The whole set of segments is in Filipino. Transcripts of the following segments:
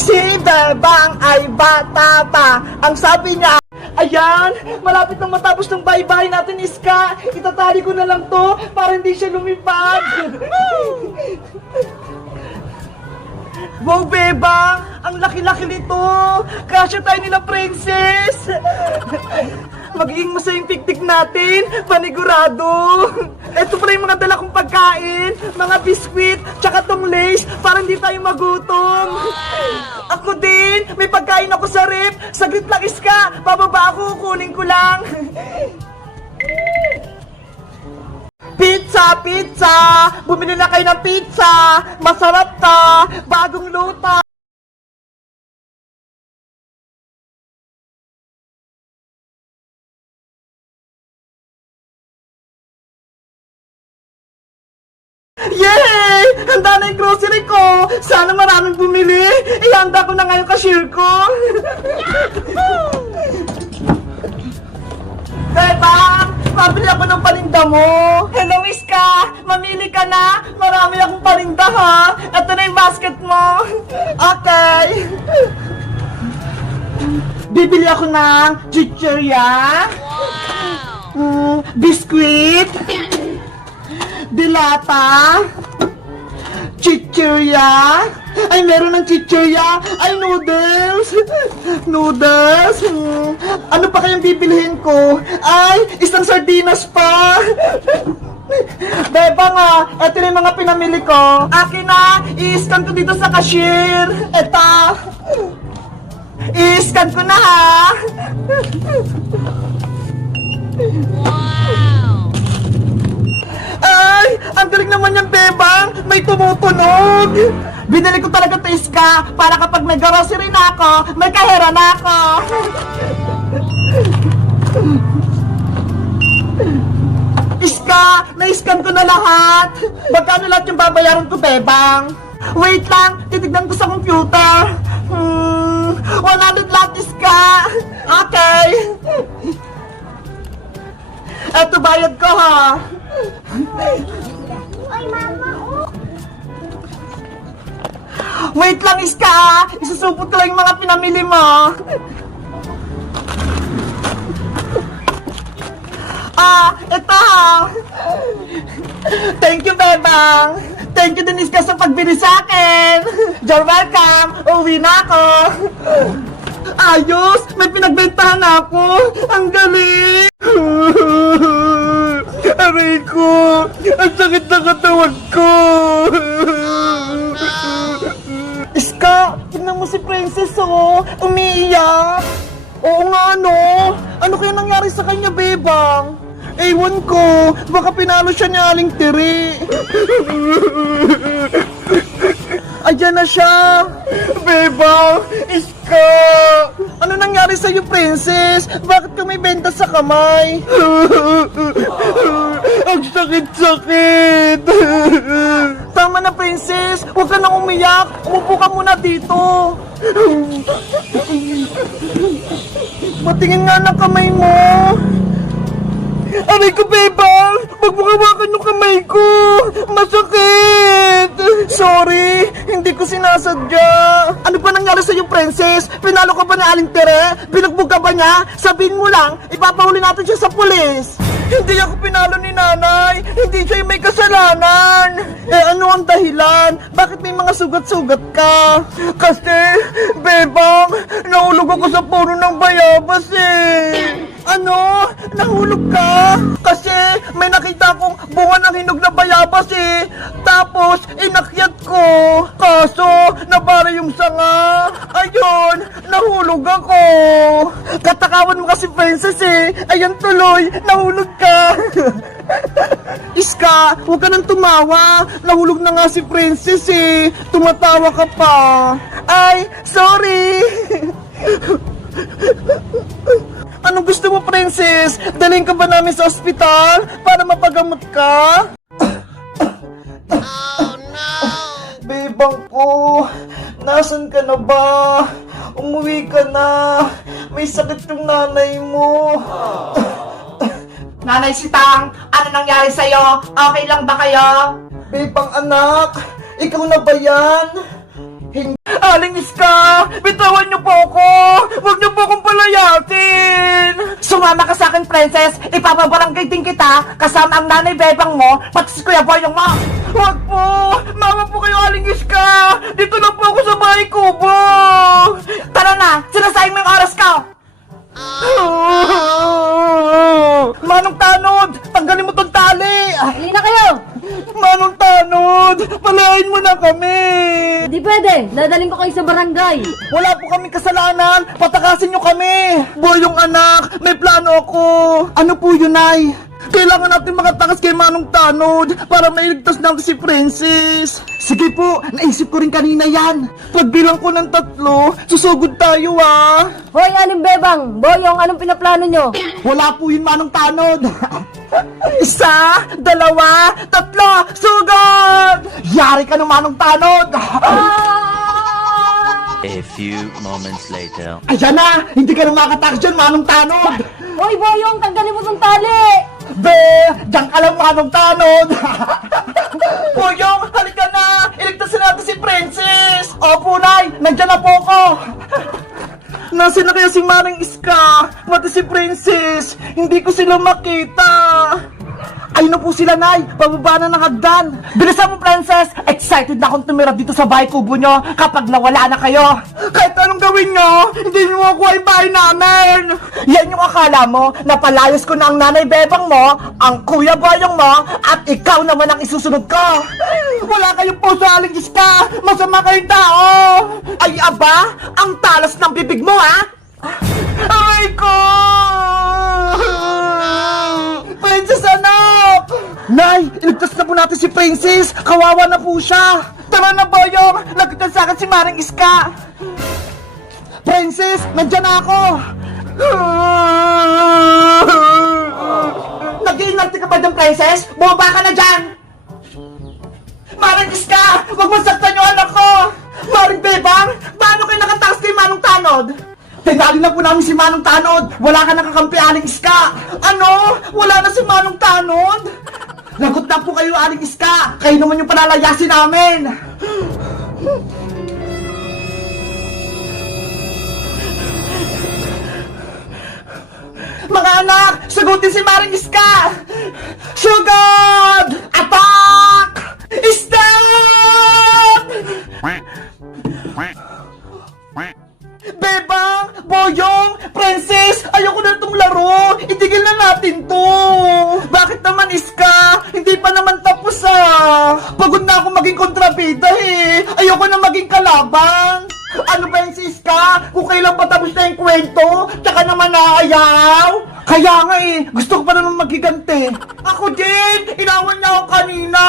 Si Bebang ay bata pa. Ang sabi niya, ayan, malapit nang matapos ng bahay-bahay natin, Iska. Itatali ko na lang to para hindi siya lumipad. Wow, Bebang! Ang laki-laki nito! Kasya tayo nila, princess! Magiging masayang piknik natin, panigurado! Ito pala yung mga dala kong pagkain, mga biskwit, tsaka tong lace, para hindi tayo magutom! Ako din! May pagkain ako sa rep! Saglit lang, Iska! Bababa ako, kunin ko lang! Pizza! Pizza! Bumili na kayo ng pizza! Masarap ta! Bagong luto! Yay! Handa na yung grocery ko! Sana maraming bumili! Ihanda ko na nga yung cashier ko! Bebang! Pabili ako ng paninda mo! Hello, Iska! Mamili ka na! Marami akong paninda, ha! Ito na yung basket mo! Okay! Bibili ako ng chichirya! Biskuit! Dilata! Chichirya! Ay, meron ng chichirya! Ay, noodles! Noodles! Ano pa kayang bibilihin ko? Ay, isang sardinas pa! Beba nga, eto na yung mga pinamili ko. Akin na, i-scan ko dito sa cashier. Eto. I-scan ko na, ha? Ay, ang galing naman yung Bebang. May tumutunog. Binili ko talaga to, Iska, para kapag may grocery na ako, may kahera na ako. Iska, na-scan ko na lahat. Magkano lahat yung babayaran ko, Bebang? Wait lang, titignan ko sa computer. 100 lahat, Iska. Okay. Eto bayad ko, ha. Ay, mama, oh. Wait lang, Iska. Isusupot ko lang yung mga pinamili mo. Ito, ha. Thank you, Bebang. Thank you din, Iska, sa pagbili sa akin. You're welcome. Uwi na ako. Ayos! May pinagbentahan ako! Ang galing! Aray ko! Ang sakit na katawan ko! Iska! Tignan mo si Princess, oh! Umiiyak! Oo nga, no? Ano kaya nangyari sa kanya, Bebang? Ewan ko! Baka pinalo siya ni Aling Tiri! Ayan na siya! Bebang! Iska! Ano nangyari sa'yo, Princess? Bakit ka may benta sa kamay? Ang sakit-sakit! Tama na, Princess! Huwag ka nang umiyak! Umupo ka muna dito! Patingin nga ng kamay mo! Aray ko, Bebang! Huwag mo hawakan yung kamay ko! Masakit! Sorry! Hindi ko sinasadya! Ano ba nangyari sa'yo, Princess? Pinalo ka ba ni Aling Tere? Binugbog ka ba niya? Sabihin mo lang, ipapahuli natin siya sa pulis! Hindi ako pinalo ni Nanay! Hindi siya yung may kasalanan! Eh, ano ang dahilan? Bakit may mga sugat-sugat ka? Kasi, Bebang, nahulog ako sa puno ng bayabas eh! Ano? Nahulog ka? Kasi may nakita akong bunga ng hinog na bayabas eh. Tapos, inakyat ko. Kaso, nabara yung sanga. Ayun, nahulog ako. Katakawan mo kasi, Princess eh. Ayan tuloy, nahulog ka. Iska, huwag ka nang tumawa. Nahulog na nga si Princess eh. Tumatawa ka pa. Ay, sorry. Anong gusto mo, Princess? Dalhin ka ba namin sa ospital para mapagamot ka? Oh, no! Bebang ko, nasan ka na ba? Umuwi ka na. May sakit yung nanay mo. Nanay Sitang, ano nangyari sa'yo? Okay lang ba kayo? Bebang anak, ikaw na ba yan? Aling Iska, bitawan niyo po ako! Huwag niyo po akong palayasin! Sumama ka sa akin, Princess! Ipapabarangay din kita kasama ang nanay bebang mo, pati si Kuya Boyong mo! Huwag po! Mama po kayo, Aling Iska! Dito lang po ako sa bahay kubo! Tara na! Sinasayang mo yung oras ko! Manong Tanod! Tanggalin mo tong tali! Hindi na kayo! Manong Tanod! Palayain mo na kami! Hindi pwede! Dadaling ko kayo sa barangay! Wala po kaming kasalanan! Patakasin nyo kami! Boyong anak, may plano ako! Ano po yun, Nay? Kailangan natin makatakas kay Manong Tanod para mailigtas natin si Princess! Sige po, naisip ko rin kanina yan! Pagbilang ko ng 3, susugod tayo ah! Hoy, Aling Bebang! Boyong, anong pinaplano nyo? Wala po yun, Manong Tanod! 1, 2, 3, sugod! Yari ka ng Manong Tanod! A few moments later. Ayan na! Hindi ka na makatakas dyan, Manong Tanod! Hoy, Boyong! Tanggalin mo tong tali! Be! Diyan ka lang, Manong Tanod! Boyong, halika na! Iligtasin natin si Princess! Opo, Nay! Nandiyan na po ako! Nasaan na kaya si Manang Iska? Mati si Princess! Hindi ko sila makita! Ayun na po sila, Nay! Pababa na ng hagdan! Bilisan mo, Princess! Excited na akong tumira dito sa bahay kubo nyo kapag nawala na kayo! Kahit anong gawin nyo, hindi nyo makuha yung bahay namin! Yan yung akala mo na palayos ko na ang nanay bebang mo, ang kuya boyong mo, at ikaw naman ang isusunod ko! Wala kayong puso, Aling Iska! Masama kayong tao! Ay aba! Ang talas ng bibig mo, ha? Aray ko! Princess, anak! Nay, iligtas na po natin si Princess! Kawawa na po siya! Tara na, Boyong! Lapitan sa akin si Manang Iska! Princess, nandyan na ako! Nag-iinarte ka ba dyan, Princess? Bumaba ka na dyan! Manang Iska! Huwag masaktan yung anak ko! Maring Bebang! Paano kayo nakatakas kay Manong Tanod? Tinali na po namin si Manong Tanod! Wala ka nakakampi, Aling Iska! Ano? Wala na si Manong Tanod? Lagot na po kayo, Aling Iska! Kayo naman yung palalayasin namin! Mga anak! Sagutin si Maring Iska! Sugod! Attack! Stop! Bebang! Boyong! Princess! Ayoko na itong laro! Itigil na natin to! Bakit naman, Iska? Hindi pa naman tapos ah! Pagod na ako maging kontrabida eh! Ayoko na maging kalaban! Ano ba yung si Iska? Kung kailan pa tapos na yung kwento, tsaka naman naayaw? Kaya nga eh, gusto ko pa naman magigante. Ako din! Inawan na ako kanina!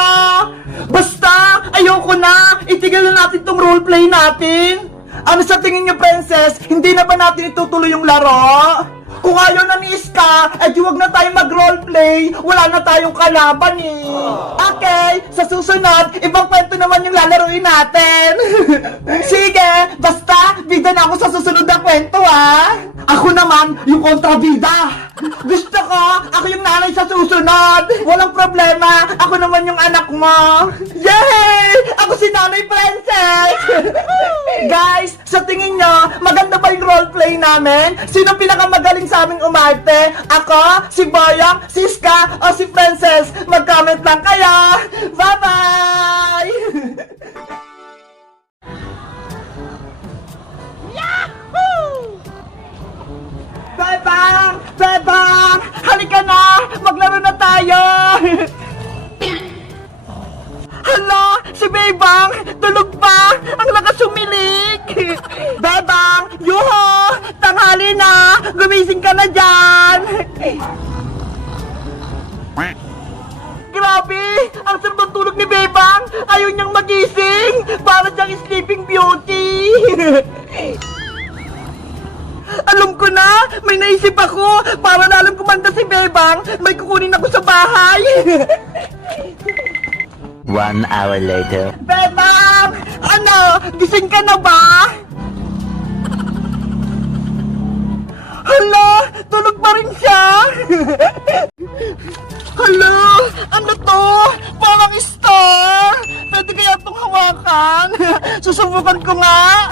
Basta, ayoko na! Itigil na natin tong roleplay natin! Ano sa tingin niyo, Princess? Hindi na ba natin itutuloy yung laro? Kung ayaw na ni Iska, eh di wag na tayo mag-roleplay. Wala na tayong kalaban eh. Okay, sa susunod, ibang kwento naman yung lalaruin natin. Sige, basta, bida na ako sa susunod na kwento ah. Ako naman, yung kontrabida. Gusto ko, ako yung nanay sa susunod. Walang problema, ako naman yung anak mo. Yay! Ako si Nanay Princess! Guys, sa tingin nyo, maganda ba yung roleplay namin? Sino pinakamagaling sa aming umarte? Ako, si Boyong, si Iska, o si Princess? Mag-comment lang kayo! Bye-bye! Bebang! Bebang! Halika na! Maglaro na tayo! Hala! Si Bebang! Tulog pa! Ang lakas sumilik! Bebang! Yuho! Tanghali na! Gumising ka na dyan! Grabe! Ang sarap ng tulog ni Bebang! Ayaw niyang magising! Para siyang sleeping beauty! Alam ko na! May naisip ako! Para na alam kumanda si Bebang, may kukunin ako sa bahay! 1 hour later. Bebang! Ano? Gising ka na ba? Hala! Tulog pa rin siya! Hala! Ano to? Parang star! Pwede kaya itong hawakan? Susubukan ko nga!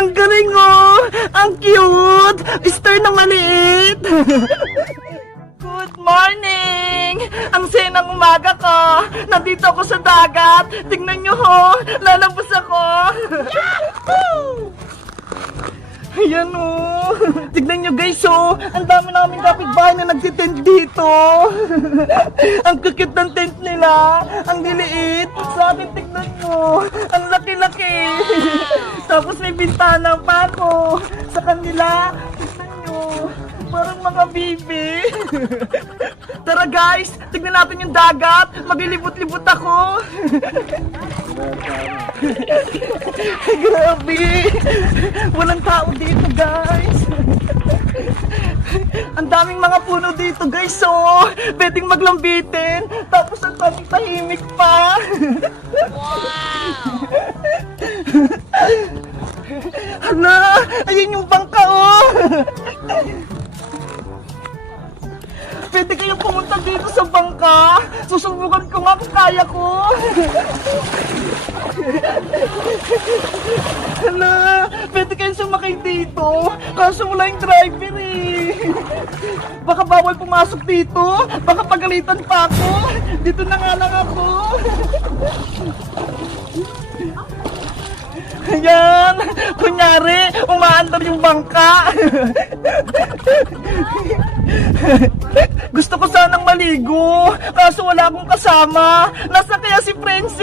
Ang galing oh! Ang cute! Star na maliit! Good morning! Ang senang umaga ko! Nandito ako sa dagat! Tingnan nyo ho! Lalabas ako! Yahoo! Ayan o! Tignan nyo guys o! Ang dami namin kapitbahay na nagtitent dito! Ang kukit ng tent nila! Ang liliit! Sa akin tignan nyo! Ang laki-laki! Tapos may bintana pa ako! Sa kanila! Tignan nyo! Parang mga bibi! Tara guys! Tignan natin yung dagat! Maglilibot-libot ako! Grabe! Walang tao dito, guys! Ang daming mga puno dito, guys, oh! Pwedeng maglambitin! Tapos ang daming tahimik pa! Hala! Ayun yung bangka, oh! Pwede kayong pumunta dito sa bangka! Susubukan ko nga kung kaya ko! Hala! Pwede kayong sumakay dito! Kaso wala yung driver eh! Baka bawal pumasok dito! Baka pagalitan pa ako! Dito na nga lang ako! Ayan! Kunyari, umaandar yung bangka! Gusto ko sanang maligo, kaso wala akong kasama. Nasa kaya si Princess?